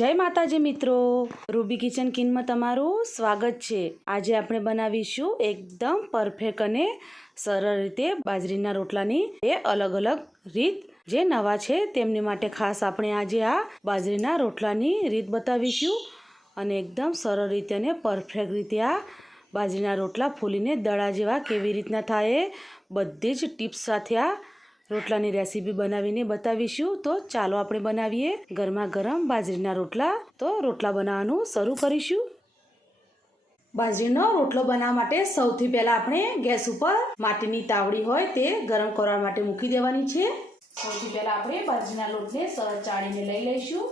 જય માતાજી મિત્રો. રૂબી કિચન કિનમાં તમારું સ્વાગત છે. આજે આપણે બનાવીશું એકદમ પરફેક્ટ અને સરળ રીતે બાજરીના રોટલાની એ અલગ અલગ રીત. જે નવા છે તેમની માટે ખાસ આપણે આજે આ બાજરીના રોટલાની રીત બતાવીશું અને એકદમ સરળ રીતે અને પરફેક્ટ રીતે આ બાજરીના રોટલા ફૂલીને દડા જેવા કેવી રીતના થાય બધી જ ટિપ્સ સાથે આ રોટલાની રેસીપી બનાવીને બતાવીશું. તો ચાલો આપણે બનાવીએ ગરમા ગરમ બાજરીના રોટલા. તો રોટલા બનાવવાનું શરૂ કરીશું. બાજરીનો રોટલો બનાવવા માટે સૌથી પહેલાં આપણે ગેસ ઉપર માટીની તાવડી હોય તે ગરમ કરવા માટે મૂકી દેવાની છે. સૌથી પહેલાં આપણે બાજરીના લોટને સરસ ચાળીને લઈ લઈશું.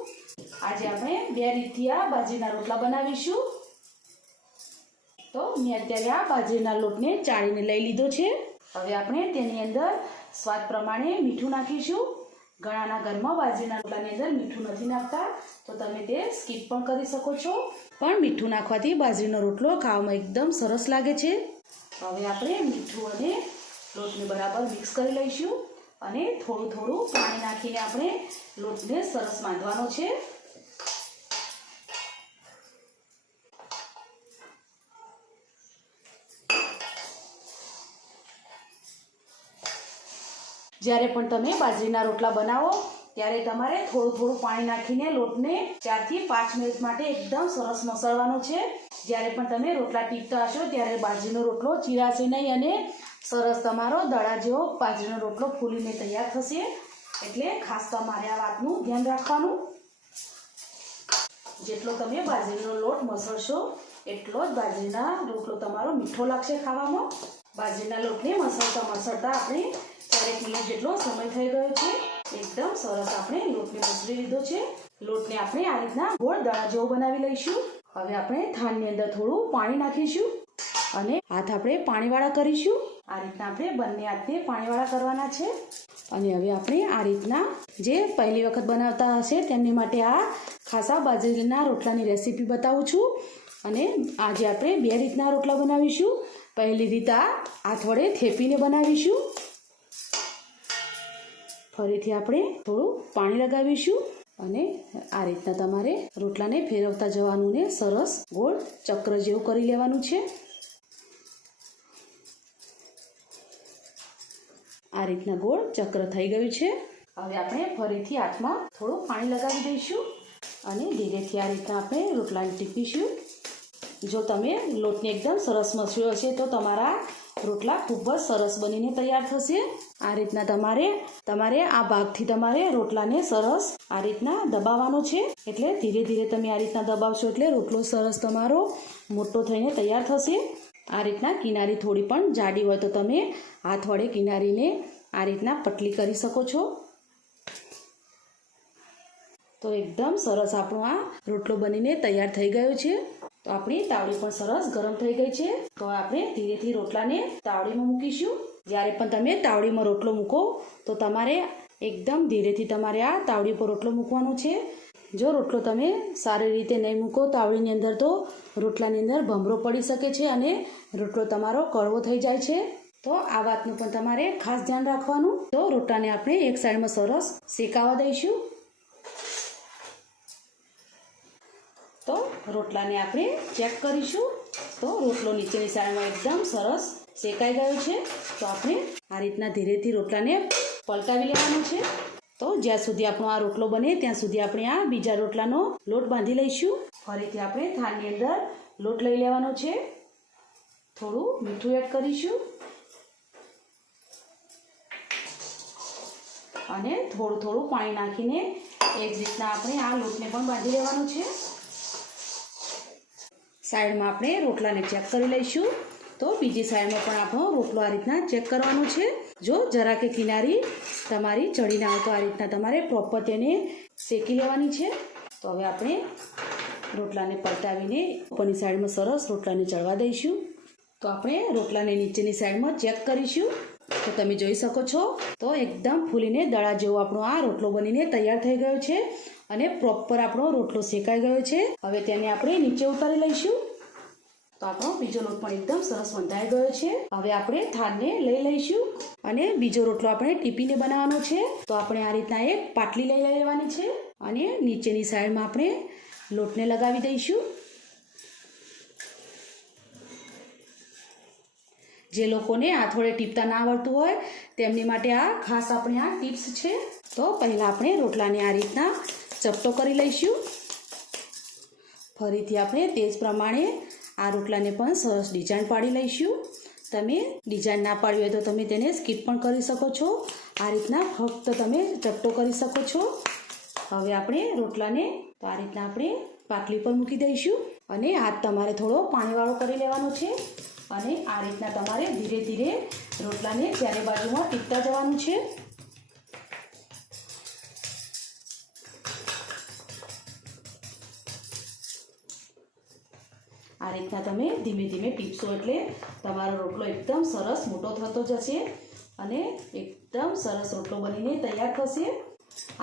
આજે આપણે બે રીતથી આ બાજરીના રોટલા બનાવીશું. તો મેં અત્યારે આ બાજરીના લોટને ચાળીને લઈ લીધો છે. હવે આપણે તેની અંદર સ્વાદ પ્રમાણે મીઠું નાખીશું. ઘણાના ઘરમાં બાજરીના રોટલાની અંદર મીઠું નથી નાખતા, તો તમે તે સ્કીપ પણ કરી શકો છો. પણ મીઠું નાખવાથી બાજરીનો રોટલો ખાવામાં એકદમ સરસ લાગે છે. હવે આપણે મીઠું અને લોટને બરાબર મિક્સ કરી લઈશું અને થોડું થોડું પાણી નાખીને આપણે લોટને સરસ બાંધવાનો છે. જ્યારે પણ તમે બાજરીના રોટલા બનાવો, ત્યારે તમારે થોડું થોડું પાણી નાખીને લોટને ચારથી પાંચ મિનિટ માટે એકદમ સરસ મસળવાનો છે. જ્યારે પણ તમે રોટલા ટીપતા હશો, ત્યારે બાજરીનો રોટલો ચીરાશે નહીં અને સરસ તમારો દડા જેવો બાજરીનો રોટલો ફૂલીને તૈયાર થશે. એટલે ખાસ તમારે આ વાતનું ધ્યાન રાખવાનું. જેટલો તમે બાજરીનો લોટ મસળશો, એટલો જ બાજરીના રોટલો તમારો મીઠો લાગશે ખાવામાં. બાજરીના લોટને મસળતા મસળતા આપણે ચારેક મિનિટ જેટલો સમય થઈ ગયો છે. એકદમ સરસ આપણે લોટને મસળી લીધો છે. લોટને આપણે આ રીતના ગોળ દડા જેવો બનાવી લઈશું. હવે આપણે થાનની અંદર થોડું પાણી નાખીશું અને હાથ આપણે પાણીવાળા કરીશું. આ રીતના આપણે બંને હાથને પાણીવાળા કરવાના છે. અને હવે આપણે આ રીતના જે પહેલી વખત બનાવતા હશે તેમની માટે આ ખાસા બાજરીના રોટલાની રેસીપી બતાવું છું. અને આજે આપણે બે રીતના રોટલા બનાવીશું. પહેલી રીત આ હાથ વડે થેપીને બનાવીશું. ફરીથી આપણે થોડું પાણી લગાવીશું અને આ રીતના તમારે રોટલાને ફેરવતા જવાનું ને સરસ ગોળ ચક્ર જેવું કરી લેવાનું છે. આ રીતના ગોળ ચક્ર થઈ ગયું છે. હવે આપણે ફરીથી હાથમાં થોડું પાણી લગાવી દઈશું અને ધીરેથી આ રીતના આપણે રોટલાને ટીપીશું. જો તમે લોટને એકદમ સરસ મસ્યો હશે તો તમારા રોટલા ખૂબ જ સરસ બનીને તૈયાર થશે. આ રીતના તમારે તમારે આ ભાગથી તમારે રોટલાને સરસ આ રીતના દબાવવાનો છે. એટલે ધીરે ધીરે તમે આ રીતના દબાવશો એટલે રોટલો સરસ તમારો મોટો થઈને તૈયાર થશે. આ રીતના કિનારી થોડી પણ જાડી હોય તો તમે હાથ વડે કિનારીને આ રીતના પટલી કરી શકો છો. તો એકદમ સરસ આપણો આ રોટલો બનીને તૈયાર થઈ ગયો છે. તો આપણી તાવડી પણ સરસ ગરમ થઈ ગઈ છે. તો આપણે ધીરેથી રોટલાને તાવડીમાં મૂકીશું. જ્યારે પણ તમે તાવડીમાં રોટલો મૂકો, તો તમારે એકદમ ધીરેથી તમારે આ તાવડી પર રોટલો મૂકવાનો છે. જો રોટલો તમે સારી રીતે નહીં મૂકો તાવડીની અંદર, તો રોટલાની અંદર ભમરો પડી શકે છે અને રોટલો તમારો કડવો થઈ જાય છે. તો આ વાતનું પણ તમારે ખાસ ધ્યાન રાખવાનું. તો રોટલાને આપણે એક સાઈડમાં સરસ શેકાવા દઈશું તો રોટલાને આપણે ચેક કરીશું. તો રોટલો નીચેની સાઈડમાં એકદમ સરસ શેકાઈ ગયો છે. તો આપણે આ રીતના ધીરેથી રોટલાને પલટાવી લેવાનો છે. તો જ્યાં સુધી આપણો આ રોટલો બને, ત્યાં સુધી આપણે આ બીજા રોટલાનો લોટ બાંધી લઈશું. ફરીથી આપણે થાળની અંદર લોટ લઈ લેવાનો છે. થોડું મીઠું એડ કરીશું. અને થોડું થોડું પાણી નાખીને એ જ રીતના આપણે આ લોટને પણ બાંધી લેવાનો છે. સાઈડમાં આપણે રોટલાને ચેક કરી લઈશું. તો બીજી સાઈડમાં પણ આપણો રોટલો આ રીતના ચેક કરવાનો છે. જો જરા કે કિનારી તમારી ચડીને આવતો આ રીતના તમારે પ્રોપર તેને શેકી લેવાની છે. તો હવે આપણે રોટલાને પલટાવીને ઉપરની સાઈડમાં સરસ રોટલાને ચડવા દઈશું. તો આપણે રોટલાને નીચેની સાઈડમાં ચેક કરીશું. તો તમે જોઈ શકો છો. તો એકદમ ફૂલીને દડા જેવો આપણો આ રોટલો બનીને તૈયાર થઈ ગયો છે. અને પ્રોપર આપણો રોટલો શેકાઈ ગયો છે. હવે તેને આપણે નીચે ઉતારી લઈશું. તો આપણો બીજો લોટ પણ એકદમ સરસ બંધાઈ ગયો છે. હવે આપણે થાળને લઈ લઈશું અને બીજો રોટલો આપણે ટીપીને બનાવવાનો છે. તો આપણે આ રીતના એક પાટલી લઈ લેવાની છે અને નીચેની સાઈડમાં આપણે લોટને લગાવી દઈશું. જે લોકોને આ થોડે ટીપતા ના આવડતું હોય, તેમની માટે આ ખાસ આપણે આ ટિપ્સ છે. તો પહેલાં આપણે રોટલાને આ રીતના ચપટો કરી લઈશું. ફરીથી આપણે તે જ પ્રમાણે આ રોટલાને પણ સરસ ડિઝાઇન પાડી લઈશું. તમે ડિઝાઇન ના પાડી હોય તો તમે તેને સ્કીપ પણ કરી શકો છો. આ રીતના ફક્ત તમે ચપટો કરી શકો છો. હવે આપણે રોટલાને તો આ રીતના આપણે પાટલી પર મૂકી દઈશું અને હાથ તમારે થોડો પાણીવાળો કરી લેવાનો છે અને આ રીતના તમારે ધીરે ધીરે રોટલાને ચારે બાજુમાં ટીપતા જવાનું છે. આ રીતના તમે ધીમે ધીમે ટીપશો એટલે તમારો રોટલો એકદમ સરસ મોટો થતો જશે અને એકદમ સરસ રોટલો બનીને તૈયાર થશે.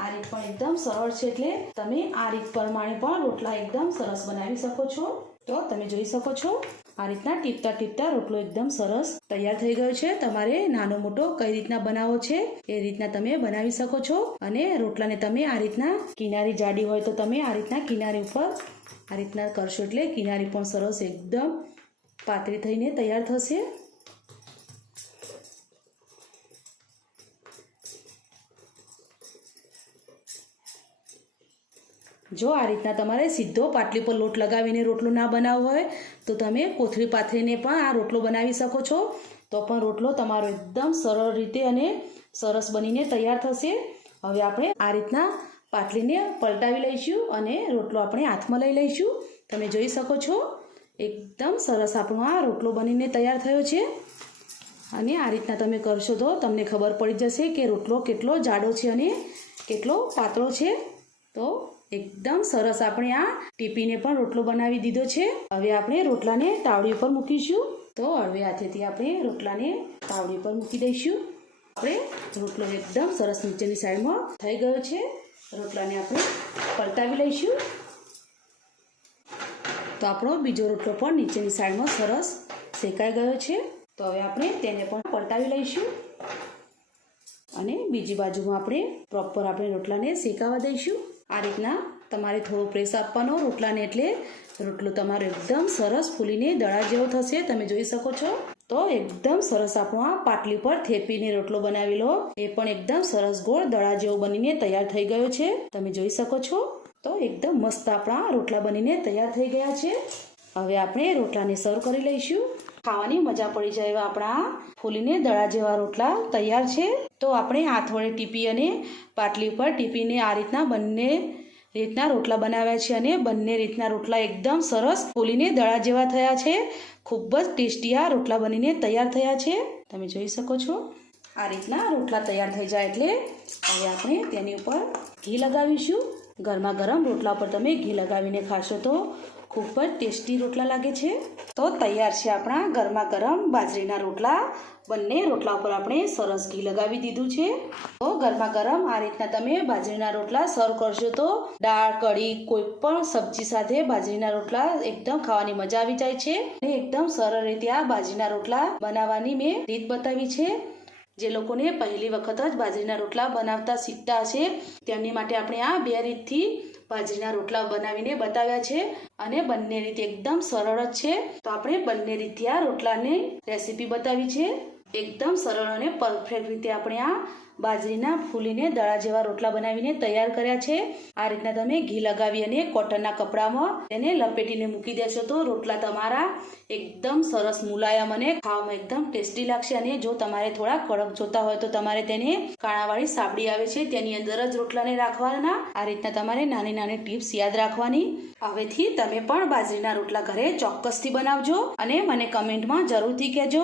આ રીત પણ એકદમ સરળ છે એટલે તમે આ રીત પ્રમાણે પણ રોટલા એકદમ સરસ બનાવી શકો છો. તો તમે જોઈ શકો છો, આ રીતના ટીપતા ટીપતા રોટલો એકદમ સરસ તૈયાર થઈ ગયો છે. તમારે નાનો મોટો કઈ રીતના બનાવો છે એ રીતના તમે બનાવી શકો છો અને રોટલાને તમે આ રીતના કિનારી જાડી હોય તો તમે આ રીતના કિનારી ઉપર આ રીતના કરશો એટલે કિનારી પણ સરસ એકદમ પાતળી થઈને તૈયાર થશે. જો આ રીતના તમારે સીધો પાટલી પર લોટ લગાવીને રોટલો ના બનાવવો હોય, તો તમે કોથળી પાથરીને પણ આ રોટલો બનાવી શકો છો. તો પણ રોટલો તમારો એકદમ સરળ રીતે અને સરસ બનીને તૈયાર થશે. હવે આપણે આ રીતના પાટલીને પલટાવી લઈશું અને રોટલો આપણે હાથમાં લઈ લઈશું. તમે જોઈ શકો છો, એકદમ સરસ આપણો આ રોટલો બનીને તૈયાર થયો છે. અને આ રીતના તમે કરશો તો તમને ખબર પડી જશે કે રોટલો કેટલો જાડો છે અને કેટલો પાતળો છે. તો એકદમ સરસ આપણે આ ટીપીને પણ રોટલો બનાવી દીધો છે. હવે આપણે રોટલાને તાવડી ઉપર મૂકીશું. તો હવે હાથેથી આપણે રોટલાને તાવડી ઉપર મૂકી દઈશું. આપણે રોટલો એકદમ સરસ નીચેની સાઈડમાં થઈ ગયો છે. રોટલાને આપણે પલટાવી લઈશું. તો આપણો બીજો રોટલો પણ નીચેની સાઈડમાં સરસ શેકાઈ ગયો છે. તો હવે આપણે તેને પણ પલટાવી લઈશું. અને બીજી બાજુમાં આપણે પ્રોપર આપણે રોટલાને શેકાવા દઈશું. આ રીતના તમારે થોડો પ્રેસ આપવાનો રોટલાને એટલે રોટલો તમારો એકદમ સરસ ફૂલીને દડા જેવો થશે, તમે જોઈ શકો છો. તો એકદમ સરસ આપણો આ પાટલી પર થેપીને રોટલો બનાવી લો. એ પણ એકદમ સરસ ગોળ દડા જેવો બનીને તૈયાર થઈ ગયો છે. તમે જોઈ શકો છો. તો એકદમ મસ્ત આપણા રોટલા બનીને તૈયાર થઈ ગયા છે. હવે આપણે રોટલાને સર્વ કરી લઈશું. ખાવાની મજા પડી જાય એવા આપણા ફૂલીને દડા જેવા રોટલા તૈયાર છે. તો આપણે હાથ વડે ટીપી અને પાટલી ઉપર ટીપીને આ રીતના બંને રીતના રોટલા બનાવ્યા છે અને બંને રીતના રોટલા એકદમ સરસ ફૂલીને દળા જેવા થયા છે. ખૂબ જ ટેસ્ટી આ રોટલા બનીને તૈયાર થયા છે. તમે જોઈ શકો છો. આ રીતના રોટલા તૈયાર થઈ જાય એટલે હવે આપણે તેની ઉપર ઘી લગાવીશું. ગરમા ગરમ રોટલા પર તમે ઘી લગાવીને ખાશો તો ખૂબ જ ટેસ્ટી રોટલા લાગે છે. તો તૈયાર છે આપણા ગરમા ગરમ બાજરીના રોટલા. બંને રોટલા ઉપર આપણે સરસ ઘી લગાવી દીધું છે. તો ગરમા ગરમ આ રીતના તમે બાજરીના રોટલા સર્વ કરશો તો દાળ, કઢી, કોઈ પણ સબ્જી સાથે બાજરીના રોટલા એકદમ ખાવાની મજા આવી જાય છે. અને એકદમ સરળ રીતે આ બાજરીના રોટલા બનાવવાની મેં રીત બતાવી છે. જે લોકોને પહેલી વખત જ બાજરીના રોટલા બનાવતા શીખતા હશે તેમની માટે આપણે આ બે રીતથી બાજરીના રોટલા બનાવીને બતાવ્યા છે અને બંને રીતે એકદમ સરળ જ છે. તો આપણે બંને રીતે આ રોટલાની રેસીપી બતાવી છે. એકદમ સરળ અને પરફેક્ટ રીતે આપણે આ બાજરીના ફૂલીને દડા જેવા રોટલા બનાવીને તૈયાર કર્યા છે. આ રીતના તમે ઘી લગાવી અને કોટનના કપડામાં તેને લપેટીને મૂકી દેશો તો રોટલા તમારા એકદમ સરસ મુલાયમ અને ખાવામાં એકદમ ટેસ્ટી લાગશે અને જો તમારે થોડા કડક જોતા હોય તો તમારે તેને કાણાવાળી સાબડી આવે છે. તેની અંદર જ રોટલાને રાખવાના. આ રીતના તમારે નાની નાની ટિપ્સ યાદ રાખવાની. હવેથી તમે પણ બાજરીના રોટલા ઘરે ચોક્કસથી બનાવજો અને મને કમેન્ટમાં જરૂરથી કહેજો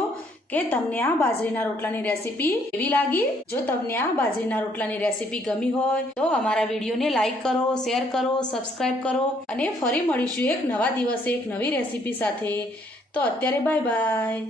કે તમને આ બાજરીના રોટલાની રેસીપી એવી લાગી? જો તમને આ બાજરીના રોટલાની રેસીપી ગમી હોય તો અમારા વિડીયોને લાઇક કરો, શેર કરો, સબસ્ક્રાઇબ કરો અને ફરી મળીશું એક નવા દિવસે એક નવી રેસીપી સાથે. તો અત્યારે બાય બાય.